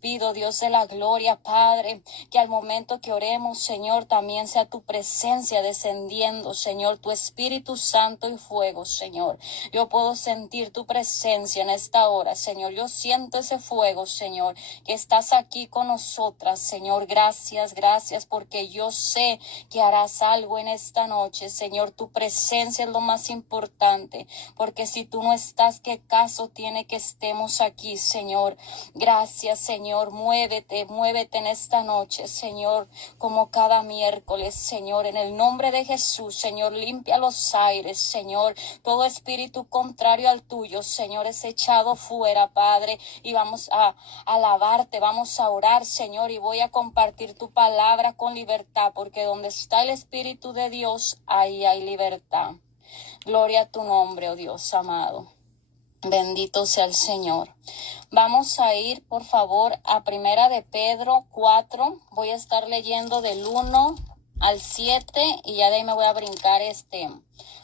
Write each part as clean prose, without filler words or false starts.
Pido, Dios de la gloria, Padre, que al momento que oremos, Señor, también sea tu presencia descendiendo, Señor, tu Espíritu Santo y fuego, Señor. Yo puedo sentir tu presencia en esta hora, Señor. Yo siento ese fuego, Señor, que estás aquí con nosotras, Señor. Gracias, gracias, porque yo sé que harás algo en esta noche, Señor. Tu presencia es lo más importante, porque si tú no estás, ¿qué caso tiene que estemos aquí, Señor? Gracias, Señor, muévete en esta noche, Señor, como cada miércoles, Señor, en el nombre de Jesús, Señor, limpia los aires, Señor, todo espíritu contrario al tuyo, Señor, es echado fuera, Padre, y vamos a alabarte, vamos a orar, Señor, y voy a compartir tu palabra con libertad, porque donde está el Espíritu de Dios, ahí hay libertad. Gloria a tu nombre, oh Dios amado. Bendito sea el Señor. Vamos a ir, por favor, a Primera de Pedro 4. Voy a estar leyendo del 1 al 7 y ya de ahí me voy a brincar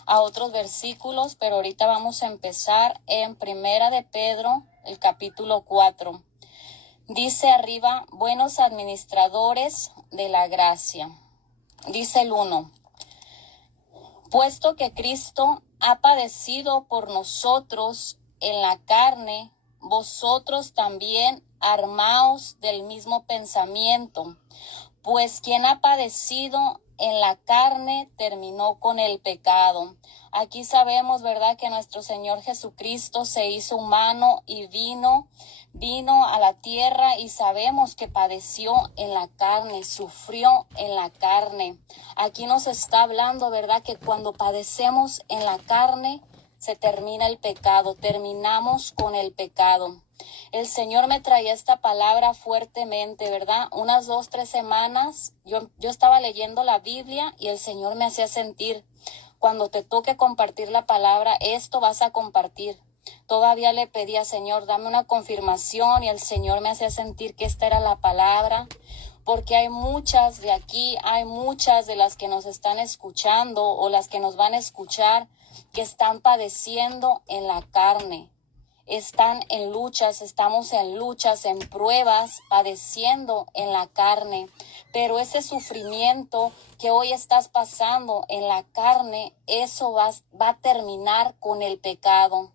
a otros versículos, pero ahorita vamos a empezar en Primera de Pedro, el capítulo 4. Dice arriba, buenos administradores de la gracia. Dice el 1. Puesto que Cristo ha padecido por nosotros en la carne, vosotros también armaos del mismo pensamiento, pues quien ha padecido en la carne terminó con el pecado. Aquí sabemos, ¿verdad?, que nuestro Señor Jesucristo se hizo humano y vino a la tierra, y sabemos que padeció en la carne, sufrió en la carne. Aquí nos está hablando, ¿verdad?, que cuando padecemos en la carne se termina el pecado, terminamos con el pecado. El Señor me traía esta palabra fuertemente, ¿verdad? Unas 2, 3 semanas yo estaba leyendo la Biblia y el Señor me hacía sentir, cuando te toque compartir la palabra, esto vas a compartir. Todavía le pedía, Señor, dame una confirmación, y el Señor me hacía sentir que esta era la palabra, porque hay muchas de aquí, hay muchas de las que nos están escuchando o las que nos van a escuchar que están padeciendo en la carne. Están en luchas, estamos en luchas, en pruebas, padeciendo en la carne. Pero ese sufrimiento que hoy estás pasando en la carne, eso va a terminar con el pecado.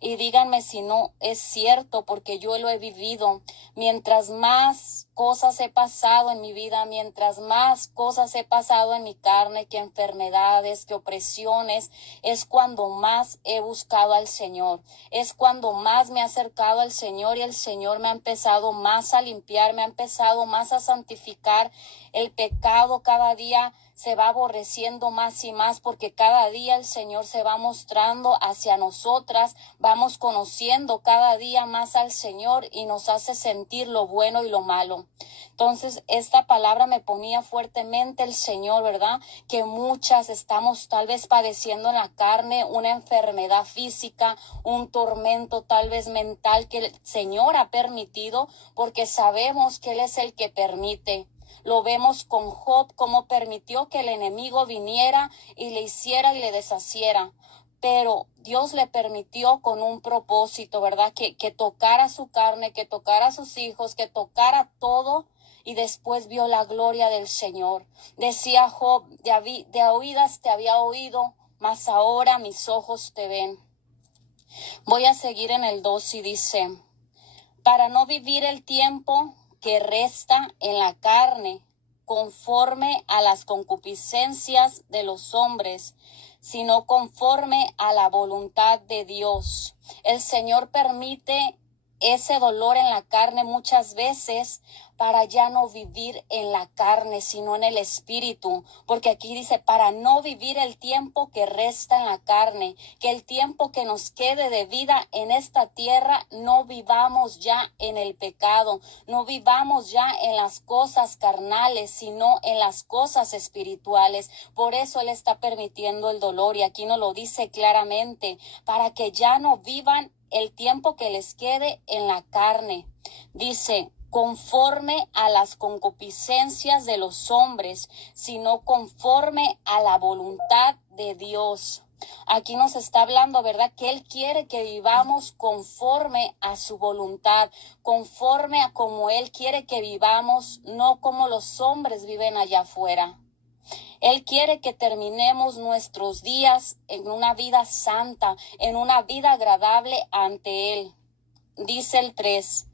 Y díganme si no es cierto, porque yo lo he vivido. Mientras más cosas he pasado en mi vida, mientras más cosas he pasado en mi carne, que enfermedades, que opresiones, es cuando más he buscado al Señor. Es cuando más me he acercado al Señor, y el Señor me ha empezado más a limpiar, me ha empezado más a santificar. El pecado cada día se va aborreciendo más y más, porque cada día el Señor se va mostrando hacia nosotras, vamos conociendo cada día más al Señor y nos hace sentir lo bueno y lo malo. Entonces, esta palabra me ponía fuertemente el Señor, ¿verdad? Que muchas estamos tal vez padeciendo en la carne una enfermedad física, un tormento tal vez mental que el Señor ha permitido, porque sabemos que Él es el que permite. Lo vemos con Job, cómo permitió que el enemigo viniera y le hiciera y le deshaciera. Pero Dios le permitió con un propósito, ¿verdad? Que tocara su carne, que tocara a sus hijos, que tocara todo, y después vio la gloria del Señor. Decía Job, de oídas te había oído, mas ahora mis ojos te ven. Voy a seguir en el 2 y dice, para no vivir el tiempo que resta en la carne, conforme a las concupiscencias de los hombres, sino conforme a la voluntad de Dios. El Señor permite ese dolor en la carne muchas veces para ya no vivir en la carne, sino en el espíritu, porque aquí dice, para no vivir el tiempo que resta en la carne, que el tiempo que nos quede de vida en esta tierra, no vivamos ya en el pecado, no vivamos ya en las cosas carnales, sino en las cosas espirituales. Por eso Él está permitiendo el dolor, y aquí nos lo dice claramente, para que ya no vivan el tiempo que les quede en la carne. Dice, conforme a las concupiscencias de los hombres, sino conforme a la voluntad de Dios. Aquí nos está hablando, ¿verdad? Que Él quiere que vivamos conforme a su voluntad, conforme a como Él quiere que vivamos, no como los hombres viven allá afuera. Él quiere que terminemos nuestros días en una vida santa, en una vida agradable ante Él. Dice el 3,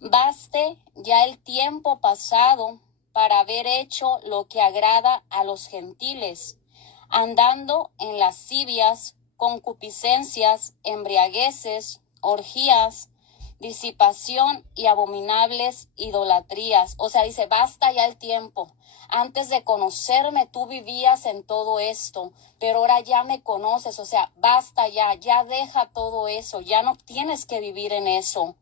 baste ya el tiempo pasado para haber hecho lo que agrada a los gentiles, andando en lascivias, concupiscencias, embriagueces, orgías, disipación y abominables idolatrías. O sea, dice, basta ya el tiempo. Antes de conocerme, tú vivías en todo esto, pero ahora ya me conoces. O sea, basta ya, ya deja todo eso, ya no tienes que vivir en eso.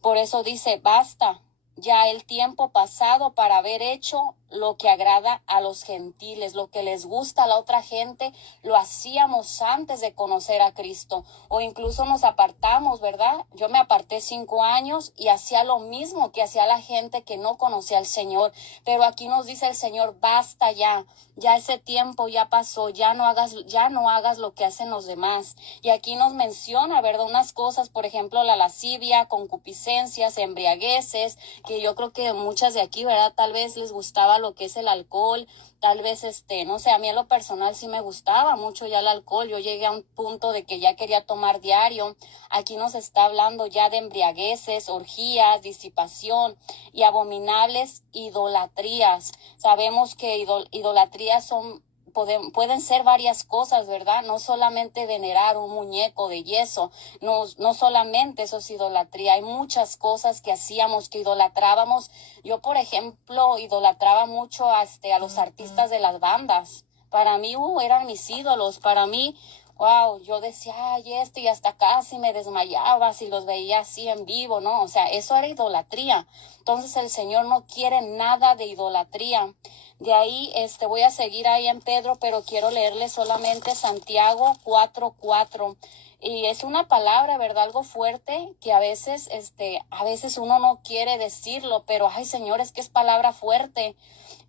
Por eso dice, basta ya el tiempo pasado para haber hecho lo que agrada a los gentiles, lo que les gusta a la otra gente, lo hacíamos antes de conocer a Cristo, o incluso nos apartamos, ¿verdad? Yo me aparté 5 años y hacía lo mismo que hacía la gente que no conocía al Señor, pero aquí nos dice el Señor, basta ya, ya ese tiempo ya pasó, ya no hagas lo que hacen los demás. Y aquí nos menciona, ¿verdad? Unas cosas, por ejemplo, la lascivia, concupiscencias, embriagueces, que yo creo que muchas de aquí, ¿verdad? Tal vez les gustaba lo que es el alcohol, tal vez, no sé, a mí en lo personal sí me gustaba mucho ya el alcohol, yo llegué a un punto de que ya quería tomar diario. Aquí nos está hablando ya de embriagueces, orgías, disipación y abominables idolatrías. Sabemos que idolatrías pueden ser varias cosas, ¿verdad? No solamente venerar un muñeco de yeso, no solamente eso es idolatría, hay muchas cosas que hacíamos, que idolatrábamos. Yo, por ejemplo, idolatraba mucho a los artistas de las bandas. Para mí, eran mis ídolos, para mí, wow, yo decía, ay, y hasta casi me desmayaba si los veía así en vivo, ¿no? O sea, eso era idolatría. Entonces el Señor no quiere nada de idolatría. De ahí, voy a seguir ahí en Pedro, pero quiero leerle solamente Santiago 4:4. Y es una palabra, ¿verdad? Algo fuerte que a veces uno no quiere decirlo, pero ay, Señor, es que es palabra fuerte.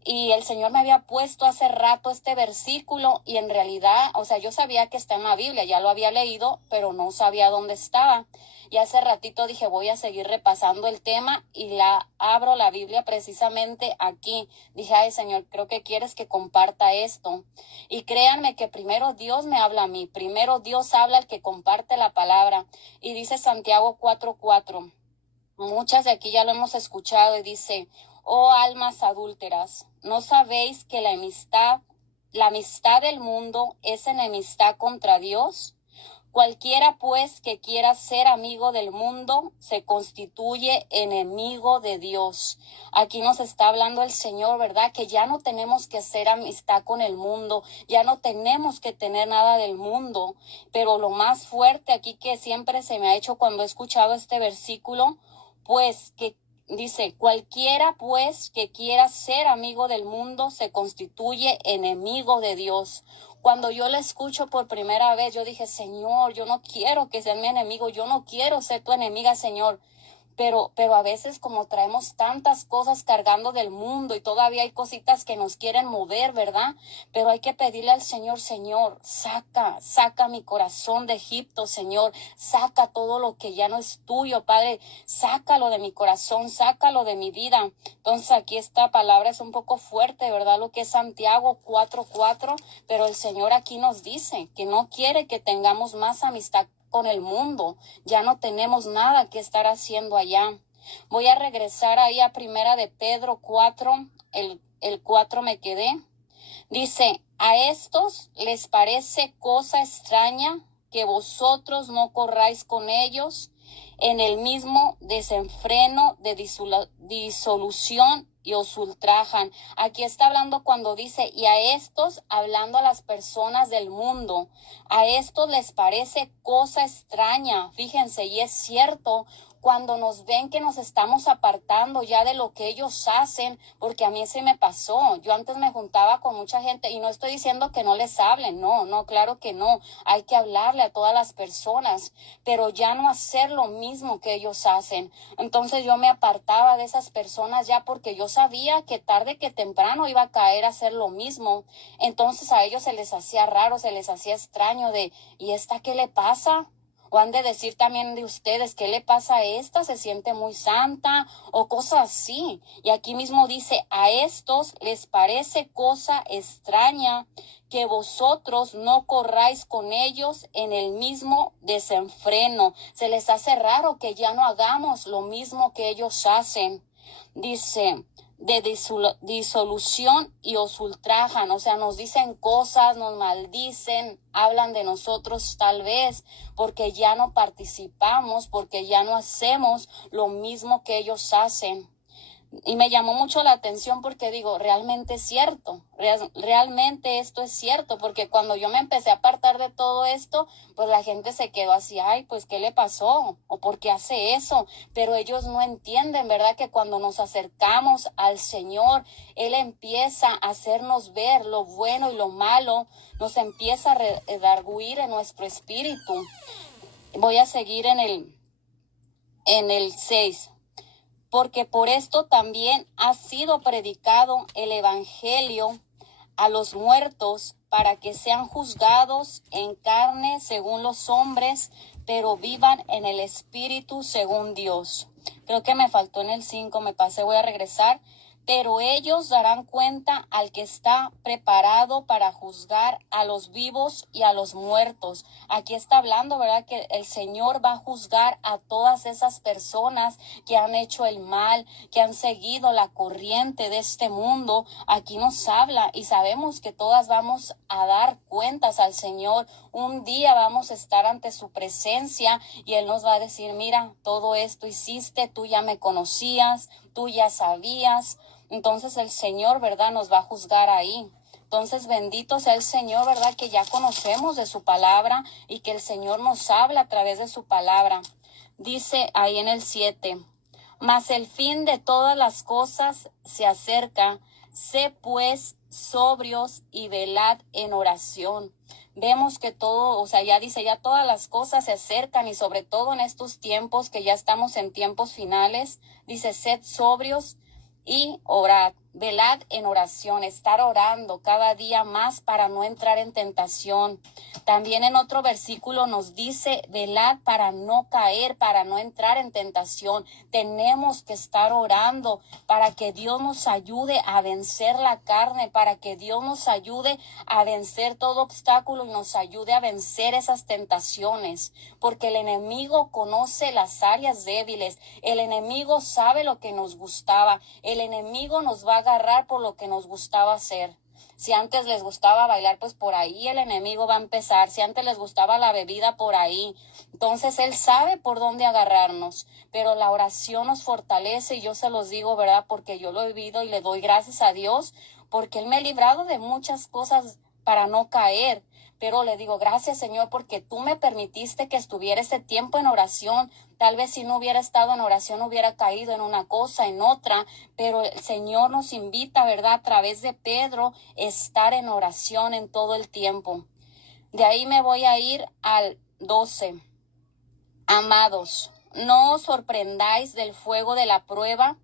Y el Señor me había puesto hace rato este versículo y en realidad, o sea, yo sabía que está en la Biblia, ya lo había leído, pero no sabía dónde estaba. Y hace ratito dije, voy a seguir repasando el tema y abro la Biblia precisamente aquí. Dije, ay, Señor, creo que quieres que comparta esto. Y créanme que primero Dios me habla a mí, primero Dios habla al que comparte la palabra. Y dice Santiago 4:4. Muchas de aquí ya lo hemos escuchado y dice, oh almas adúlteras, ¿no sabéis que la amistad del mundo es enemistad contra Dios? Cualquiera pues que quiera ser amigo del mundo se constituye enemigo de Dios. Aquí nos está hablando el Señor, ¿verdad? Que ya no tenemos que hacer amistad con el mundo, ya no tenemos que tener nada del mundo. Pero lo más fuerte aquí que siempre se me ha hecho cuando he escuchado este versículo, pues que dice, cualquiera pues que quiera ser amigo del mundo se constituye enemigo de Dios. Cuando yo la escucho por primera vez, yo dije, Señor, yo no quiero que seas mi enemigo, yo no quiero ser tu enemiga, Señor. Pero a veces como traemos tantas cosas cargando del mundo y todavía hay cositas que nos quieren mover, ¿verdad? Pero hay que pedirle al Señor, Señor, saca mi corazón de Egipto, Señor, saca todo lo que ya no es tuyo, Padre, sácalo de mi corazón, sácalo de mi vida. Entonces aquí esta palabra es un poco fuerte, ¿verdad? Lo que es Santiago 4:4, pero el Señor aquí nos dice que no quiere que tengamos más amistad con el mundo, ya no tenemos nada que estar haciendo allá. Voy a regresar ahí a primera de Pedro 4, el 4 me quedé. Dice, a estos les parece cosa extraña que vosotros no corráis con ellos en el mismo desenfreno de disolución y os ultrajan. Aquí está hablando cuando dice, y a estos, hablando a las personas del mundo, a estos les parece cosa extraña. Fíjense, y es cierto, cuando nos ven que nos estamos apartando ya de lo que ellos hacen, porque a mí se me pasó. Yo antes me juntaba con mucha gente y no estoy diciendo que no les hablen, no, claro que no. Hay que hablarle a todas las personas, pero ya no hacer lo mismo que ellos hacen. Entonces yo me apartaba de esas personas ya porque yo sabía que tarde que temprano iba a caer a hacer lo mismo. Entonces a ellos se les hacía raro, se les hacía extraño de, ¿y esta qué le pasa? O han de decir también de ustedes, ¿qué le pasa a esta? ¿Se siente muy santa? O cosas así. Y aquí mismo dice, a estos les parece cosa extraña que vosotros no corráis con ellos en el mismo desenfreno. Se les hace raro que ya no hagamos lo mismo que ellos hacen. Dice, de disolución y os ultrajan, o sea, nos dicen cosas, nos maldicen, hablan de nosotros tal vez porque ya no participamos, porque ya no hacemos lo mismo que ellos hacen. Y me llamó mucho la atención porque digo, realmente es cierto, realmente esto es cierto, porque cuando yo me empecé a apartar de todo esto, pues la gente se quedó así, ay, pues ¿qué le pasó? ¿O por qué hace eso? Pero ellos no entienden, ¿verdad? Que cuando nos acercamos al Señor, Él empieza a hacernos ver lo bueno y lo malo, nos empieza a redarguir en nuestro espíritu. Voy a seguir en el 6. Porque por esto también ha sido predicado el evangelio a los muertos, para que sean juzgados en carne según los hombres, pero vivan en el espíritu según Dios. Creo que me faltó en el 5, me pasé, voy a regresar. Pero ellos darán cuenta al que está preparado para juzgar a los vivos y a los muertos. Aquí está hablando, ¿verdad? Que el Señor va a juzgar a todas esas personas que han hecho el mal, que han seguido la corriente de este mundo. Aquí nos habla y sabemos que todas vamos a dar cuentas al Señor. Un día vamos a estar ante su presencia y Él nos va a decir, mira, todo esto hiciste, tú ya me conocías, tú ya sabías. Entonces el Señor, ¿verdad?, nos va a juzgar ahí. Entonces bendito sea el Señor, ¿verdad?, que ya conocemos de su palabra y que el Señor nos habla a través de su palabra. Dice ahí en el 7, mas el fin de todas las cosas se acerca, sé pues sobrios y velad en oración. Vemos que todo, o sea, ya dice, ya todas las cosas se acercan y sobre todo en estos tiempos que ya estamos en tiempos finales, dice, sed sobrios y orad, velad en oración, estar orando cada día más para no entrar en tentación. También en otro versículo nos dice, velad para no caer, para no entrar en tentación. Tenemos que estar orando para que Dios nos ayude a vencer la carne, para que Dios nos ayude a vencer todo obstáculo y nos ayude a vencer esas tentaciones, porque el enemigo conoce las áreas débiles, el enemigo sabe lo que nos gustaba, el enemigo nos va a agarrar por lo que nos gustaba hacer. Si antes les gustaba bailar, pues por ahí el enemigo va a empezar. Si antes les gustaba la bebida, por ahí. Entonces Él sabe por dónde agarrarnos. Pero la oración nos fortalece y yo se los digo, ¿verdad? Porque yo lo he vivido y le doy gracias a Dios porque Él me ha librado de muchas cosas para no caer. Pero le digo, gracias Señor, porque tú me permitiste que estuviera ese tiempo en oración. Tal vez si no hubiera estado en oración hubiera caído en una cosa, en otra, pero el Señor nos invita, ¿verdad? A través de Pedro, estar en oración en todo el tiempo. De ahí me voy a ir al 12. Amados, no os sorprendáis del fuego de la prueba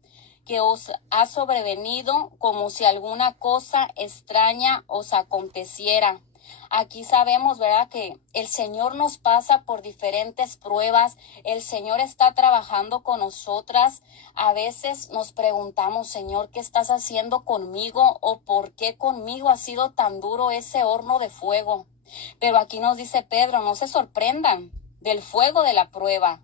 que os ha sobrevenido como si alguna cosa extraña os aconteciera. Aquí sabemos, ¿verdad?, que el Señor nos pasa por diferentes pruebas. El Señor está trabajando con nosotras. A veces nos preguntamos, Señor, ¿qué estás haciendo conmigo? ¿O por qué conmigo ha sido tan duro ese horno de fuego? Pero aquí nos dice Pedro, no se sorprendan del fuego de la prueba.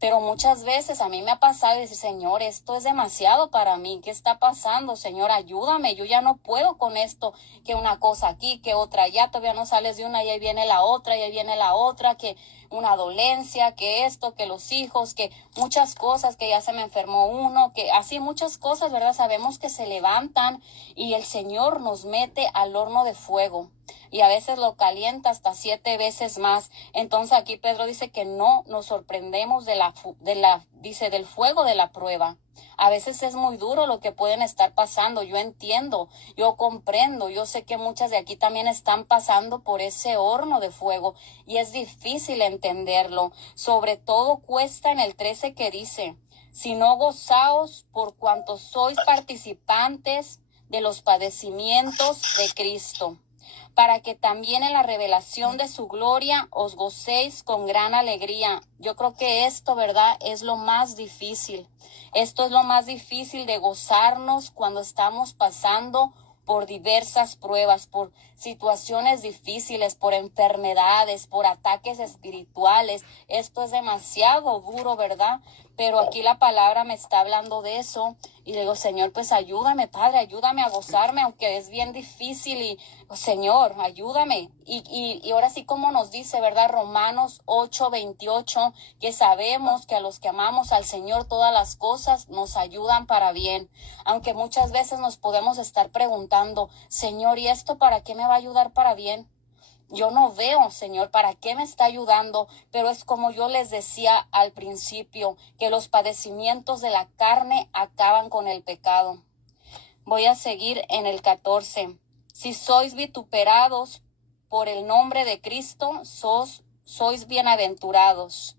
Pero muchas veces a mí me ha pasado y decir, Señor, esto es demasiado para mí. ¿Qué está pasando? Señor, ayúdame. Yo ya no puedo con esto, que una cosa aquí, que otra allá. Todavía no sales de una y ahí viene la otra y ahí viene la otra. Que una dolencia, que esto, que los hijos, que muchas cosas, que ya se me enfermó uno, que así muchas cosas, ¿verdad? Sabemos que se levantan y el Señor nos mete al horno de fuego y a veces lo calienta hasta 7 veces más. Entonces aquí Pedro dice que no nos sorprendemos dice, del fuego de la prueba. A veces es muy duro lo que pueden estar pasando. Yo entiendo, yo comprendo, yo sé que muchas de aquí también están pasando por ese horno de fuego y es difícil entenderlo. Sobre todo cuesta en el 13 que dice, si no gozaos por cuanto sois participantes de los padecimientos de Cristo, para que también en la revelación de su gloria os gocéis con gran alegría. Yo creo que esto, ¿verdad?, es lo más difícil. Esto es lo más difícil de gozarnos cuando estamos pasando por diversas pruebas, por situaciones difíciles, por enfermedades, por ataques espirituales. Esto es demasiado duro, ¿verdad? Pero aquí la palabra me está hablando de eso y le digo, Señor, pues ayúdame, Padre, ayúdame a gozarme, aunque es bien difícil y, Señor, ayúdame. Y ahora sí como nos dice, ¿verdad? Romanos 8:28, que sabemos que a los que amamos al Señor todas las cosas nos ayudan para bien. Aunque muchas veces nos podemos estar preguntando, Señor, ¿y esto para qué me va a ayudar para bien? Yo no veo, Señor, para qué me está ayudando, pero es como yo les decía al principio, que los padecimientos de la carne acaban con el pecado. Voy a seguir en el 14. Si sois vituperados por el nombre de Cristo, sois bienaventurados,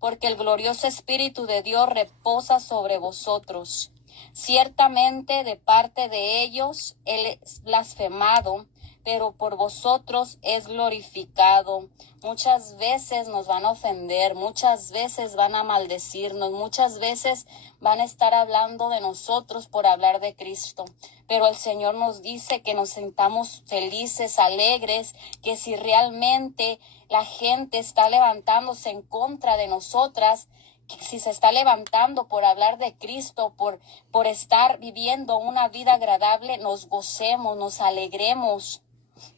porque el glorioso Espíritu de Dios reposa sobre vosotros. Ciertamente de parte de ellos Él es blasfemado, pero por vosotros es glorificado. Muchas veces nos van a ofender, muchas veces van a maldecirnos, muchas veces van a estar hablando de nosotros por hablar de Cristo. Pero el Señor nos dice que nos sintamos felices, alegres, que si realmente la gente está levantándose en contra de nosotras, que si se está levantando por hablar de Cristo, por estar viviendo una vida agradable, nos gocemos, nos alegremos.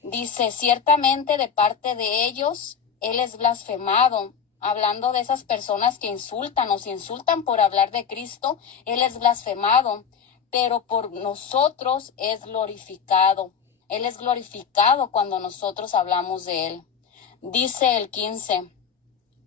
Dice, ciertamente de parte de ellos, Él es blasfemado. Hablando de esas personas que nos insultan por hablar de Cristo, Él es blasfemado, pero por nosotros es glorificado. Él es glorificado cuando nosotros hablamos de Él. Dice el 15,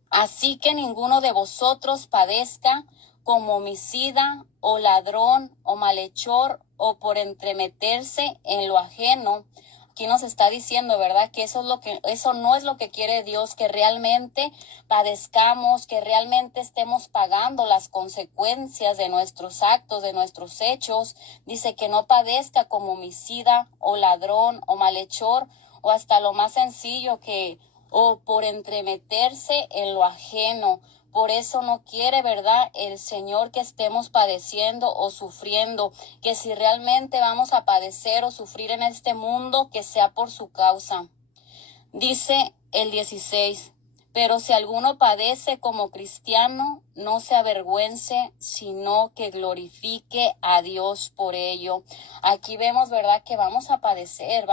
así que ninguno de vosotros padezca como homicida o ladrón o malhechor o por entremeterse en lo ajeno. Aquí nos está diciendo, ¿verdad?, que eso no es lo que quiere Dios, que realmente padezcamos, que realmente estemos pagando las consecuencias de nuestros actos, de nuestros hechos. Dice que no padezca como homicida o ladrón o malhechor o hasta lo más sencillo o por entremeterse en lo ajeno. Por eso no quiere, ¿verdad?, el Señor que estemos padeciendo o sufriendo, que si realmente vamos a padecer o sufrir en este mundo, que sea por su causa. Dice el 16, pero si alguno padece como cristiano, no se avergüence, sino que glorifique a Dios por ello. Aquí vemos, ¿verdad?, que vamos a padecer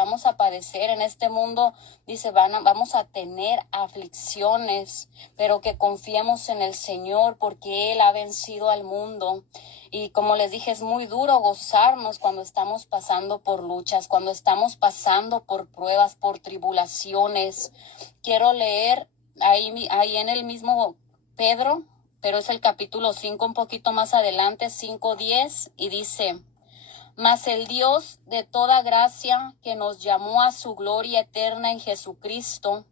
en este mundo. Dice, vamos a tener aflicciones, pero que confiemos en el Señor porque Él ha vencido al mundo. Y como les dije, es muy duro gozarnos cuando estamos pasando por luchas, cuando estamos pasando por pruebas, por tribulaciones. Quiero leer ahí en el mismo Pedro, pero es el capítulo 5, un poquito más adelante, 5:10, y dice, mas el Dios de toda gracia, que nos llamó a su gloria eterna en Jesucristo,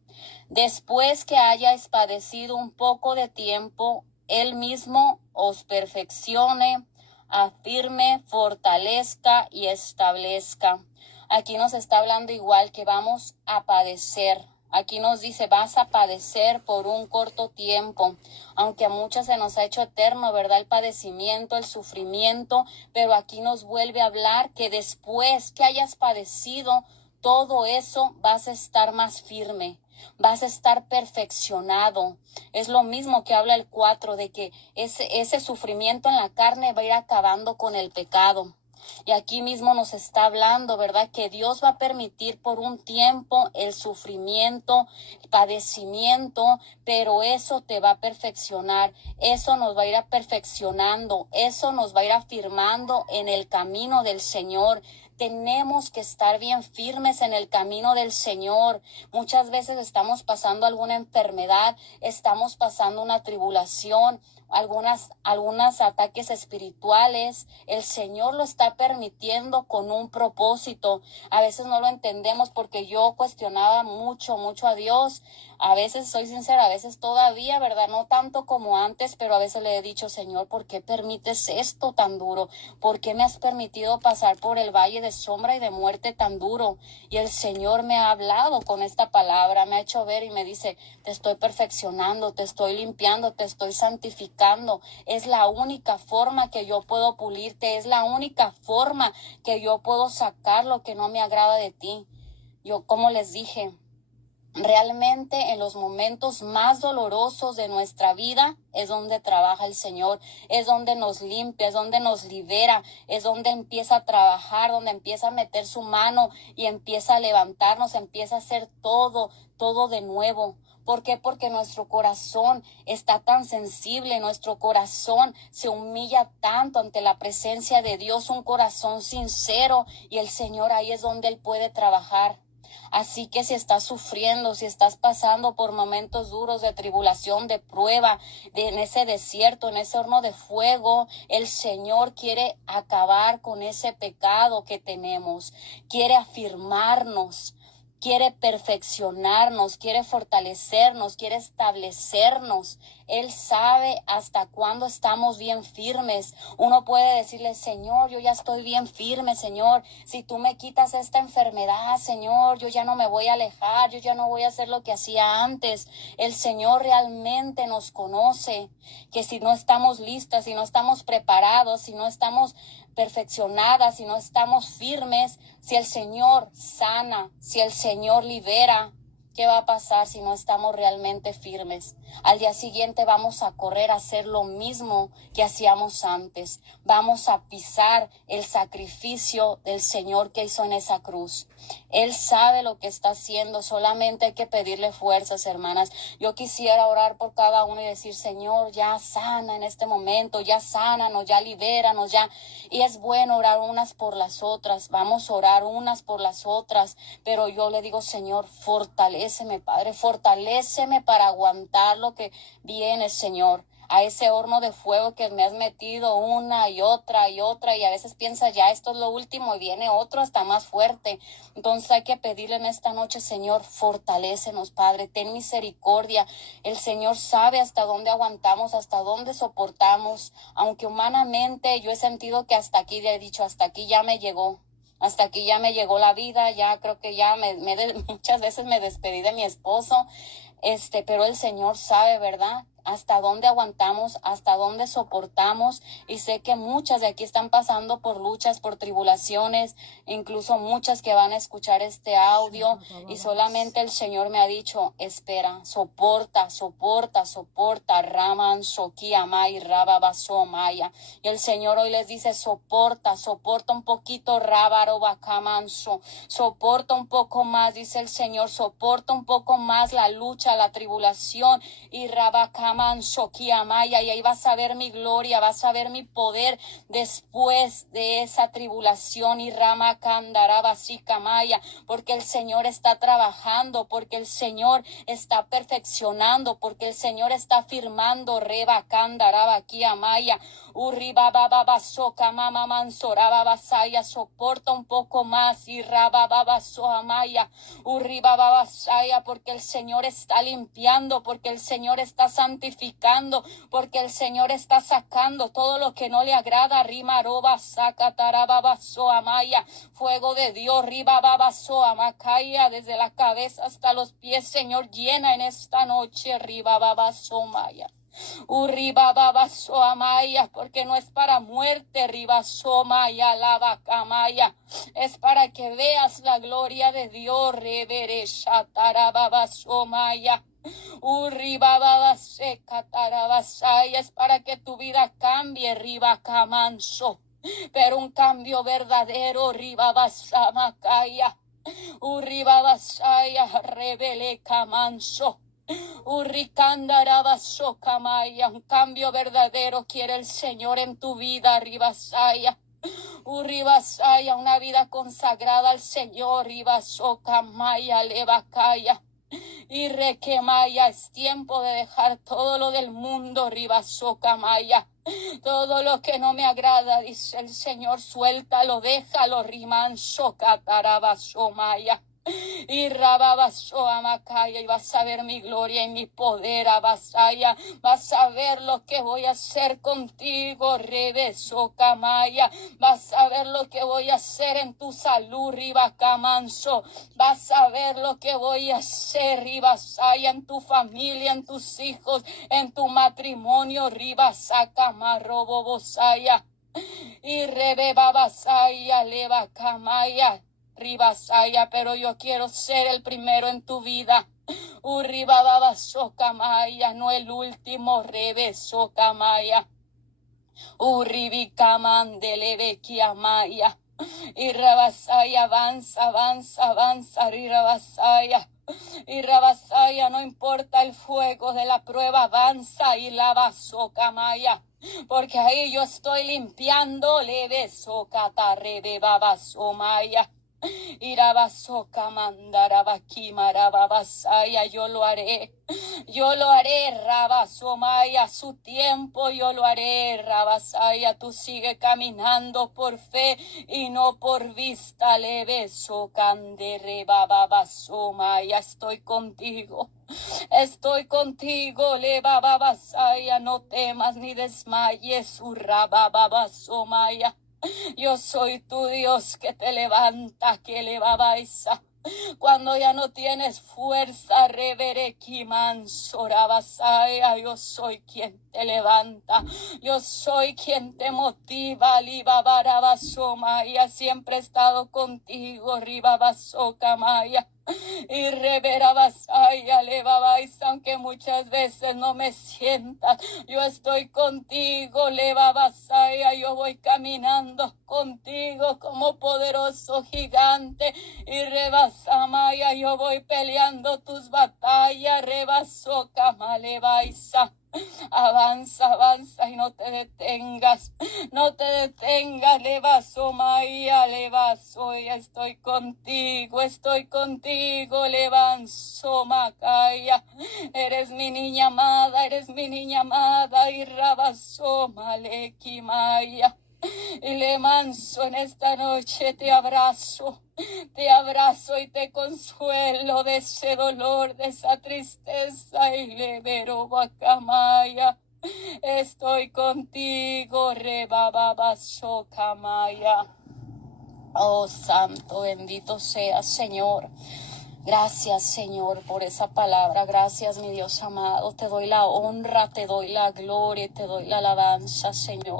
después que hayáis padecido un poco de tiempo, Él mismo os perfeccione, afirme, fortalezca y establezca. Aquí nos está hablando igual que vamos a padecer. Aquí nos dice, vas a padecer por un corto tiempo, aunque a muchos se nos ha hecho eterno, ¿verdad?, el padecimiento, el sufrimiento, pero aquí nos vuelve a hablar que después que hayas padecido todo eso, vas a estar más firme, vas a estar perfeccionado. Es lo mismo que habla el 4, de que ese sufrimiento en la carne va a ir acabando con el pecado. Y aquí mismo nos está hablando, ¿verdad? Que Dios va a permitir por un tiempo el sufrimiento, el padecimiento, pero eso te va a perfeccionar, eso nos va a ir a perfeccionando, eso nos va a ir afirmando en el camino del Señor. Tenemos que estar bien firmes en el camino del Señor. Muchas veces estamos pasando alguna enfermedad, estamos pasando una tribulación, algunos ataques espirituales. El Señor lo está permitiendo con un propósito. A veces no lo entendemos porque yo cuestionaba mucho a Dios. A veces, soy sincera, a veces todavía, ¿verdad? No tanto como antes, pero a veces le he dicho, Señor, ¿por qué permites esto tan duro? ¿Por qué me has permitido pasar por el valle de sombra y de muerte tan duro? Y el Señor me ha hablado con esta palabra, me ha hecho ver y me dice, te estoy perfeccionando, te estoy limpiando, te estoy santificando. Es la única forma que yo puedo pulirte, es la única forma que yo puedo sacar lo que no me agrada de ti. Yo, como les dije, realmente en los momentos más dolorosos de nuestra vida es donde trabaja el Señor, es donde nos limpia, es donde nos libera, es donde empieza a trabajar, donde empieza a meter su mano y empieza a levantarnos, empieza a hacer todo de nuevo. ¿Por qué? Porque nuestro corazón está tan sensible, nuestro corazón se humilla tanto ante la presencia de Dios, un corazón sincero, y el Señor ahí es donde Él puede trabajar. Así que si estás sufriendo, si estás pasando por momentos duros de tribulación, de prueba, en ese desierto, en ese horno de fuego, el Señor quiere acabar con ese pecado que tenemos, quiere afirmarnos, quiere perfeccionarnos, quiere fortalecernos, quiere establecernos. Él sabe hasta cuándo estamos bien firmes. Uno puede decirle, Señor, yo ya estoy bien firme, Señor. Si tú me quitas esta enfermedad, Señor, yo ya no me voy a alejar, yo ya no voy a hacer lo que hacía antes. El Señor realmente nos conoce, que si no estamos listas, si no estamos preparados, si no estamos perfeccionadas, si no estamos firmes, si el Señor sana, si el Señor libera, ¿qué va a pasar si no estamos realmente firmes? Al día siguiente vamos a correr a hacer lo mismo que hacíamos antes. Vamos a pisar el sacrificio del Señor que hizo en esa cruz. Él sabe lo que está haciendo, solamente hay que pedirle fuerzas, hermanas. Yo quisiera orar por cada uno y decir, Señor, ya sana en este momento, ya sánanos, ya libéranos, ya. Y es bueno orar unas por las otras, vamos a orar unas por las otras, pero yo le digo, Señor, fortaléceme, Padre, fortaléceme para aguantar lo que viene, Señor. A ese horno de fuego que me has metido una y otra, y a veces piensas, ya esto es lo último, y viene otro hasta más fuerte. Entonces hay que pedirle en esta noche, Señor, fortalécenos, Padre, ten misericordia. El Señor sabe hasta dónde aguantamos, hasta dónde soportamos, aunque humanamente yo he sentido que hasta aquí, le he dicho, hasta aquí ya me llegó. Hasta aquí ya me llegó la vida, ya creo que ya muchas veces me despedí de mi esposo, pero el Señor sabe, ¿verdad? Hasta dónde aguantamos, hasta dónde soportamos, y sé que muchas de aquí están pasando por luchas, por tribulaciones, incluso muchas que van a escuchar este audio, y solamente el Señor me ha dicho, espera, soporta, Raman Shokiamai Rababasomaya. Y el Señor hoy les dice, soporta un poquito, Rabarobacamanso, soporta un poco más, dice el Señor, soporta un poco más la lucha, la tribulación, y Rabacaman Shokiamaya, y ahí vas a ver mi gloria, vas a ver mi poder después de esa tribulación, y Ramakandarabasikamaya, porque el Señor está trabajando, porque el Señor está perfeccionando, porque el Señor está firmando, Rebakandarabakiamaya, Urribababasoka mama mansorababasaya, soporta un poco más, y Rabababasoamaya, Urribababasaya, porque el Señor está limpiando, porque el Señor está santificando, porque el Señor está sacando todo lo que no le agrada. Rimaroba Sakatarababasoamaya, fuego de Dios, Ribababasoamakaya, desde la cabeza hasta los pies, Señor, llena en esta noche, Ribababasomaya. Urribababasoamaya, porque no es para muerte, Ribasomaya, Lavacamaya, es para que veas la gloria de Dios, Rebereshatarababasomaya. Urribababasekatarabasaya, es para que tu vida cambie, Ribacamanso. pero un cambio verdadero, Ribabasamakaya, Urribabasaya, Rebele Camanso. Urricandarabasocamaya, un cambio verdadero quiere el Señor en tu vida, Ribasaya. Urribasaya, una vida consagrada al Señor, Ribasocamaya, Levacaya. Y Requemaya, es tiempo de dejar todo lo del mundo, Ribasocamaya. Todo lo que no me agrada, dice el Señor, suéltalo, déjalo, Rimanso Catarabasomaya. Y Rababaso Amacaya, y vas a ver mi gloria y mi poder, Abasaya. Vas a ver lo que voy a hacer contigo, Rebeso Camaya. Vas a ver lo que voy a hacer en tu salud, Ribacamanso. Vas a ver lo que voy a hacer, Ribasaya, en tu familia, en tus hijos, en tu matrimonio, Ribasacamarrobobosaya. Y Rebebabasaya, Levacamaya. Ribasaya, pero yo quiero ser el primero en tu vida. Urribababasocamaya, no el último, Rebesocamaya. Urribicamandelebeciamaya. Y Rabasaya, avanza, avanza, avanza, Rabasaya. Y Rabasaya, no importa el fuego de la prueba, avanza y Lavasocamaya. Porque ahí yo estoy limpiando, Lebesocatarebebabasomaya. Irabasoka mandarabaki marababasaya, yo lo haré, Rabasomaya, su tiempo yo lo haré, Rabasaya, tú sigue caminando por fe y no por vista, Lebeso candere bababasomaya, estoy contigo, Lebababasaya, no temas ni desmayes, Urrabababasomaya. Yo soy tu Dios que te levanta, que levabaisa. Cuando ya no tienes fuerza, Reberekiman Sorabasaya, yo soy quien te levanta, yo soy quien te motiva, Libabarabasomaya, siempre he estado contigo, Ribabasokamaya. Y Reberabasaya, Levabaisa, aunque muchas veces no me sientas, yo estoy contigo, Levabasaya, yo voy caminando contigo como poderoso gigante. Y Rebasamaya, yo voy peleando tus batallas, Rebasocamalevaisa. Avanza, avanza y no te detengas, Levasomaya, Levaso, ya estoy contigo, Levanzomacaya, eres mi niña amada, y Rabasoma, Lequimaya. Y le manso en esta noche te abrazo y te consuelo de ese dolor, de esa tristeza, y le vero bacamaya. Estoy contigo, Rebababasocamaya. Oh, santo, bendito seas, Señor. Gracias, Señor, por esa palabra. Gracias, mi Dios amado. Te doy la honra, te doy la gloria, te doy la alabanza, Señor.